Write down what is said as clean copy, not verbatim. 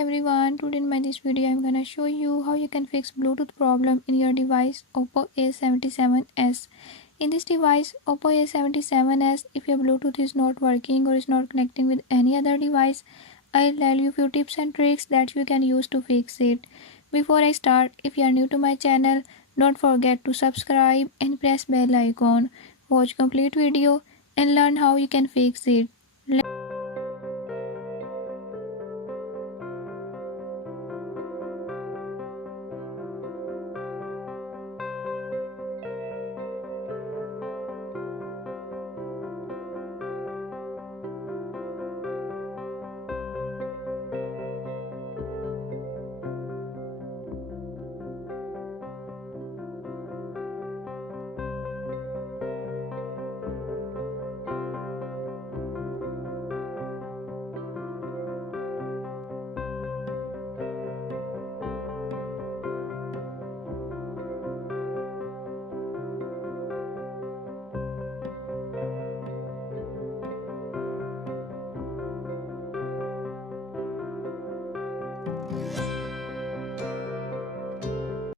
everyone, today in my this video I'm gonna show you how you can fix Bluetooth problem in your device Oppo A77s. In this device Oppo A77s, if your Bluetooth is not working or is not connecting with any other device, I'll tell you few tips and tricks that you can use to fix it. Before I start, if you are new to my channel, don't forget to subscribe and press bell icon. Watch complete video and learn how you can fix it.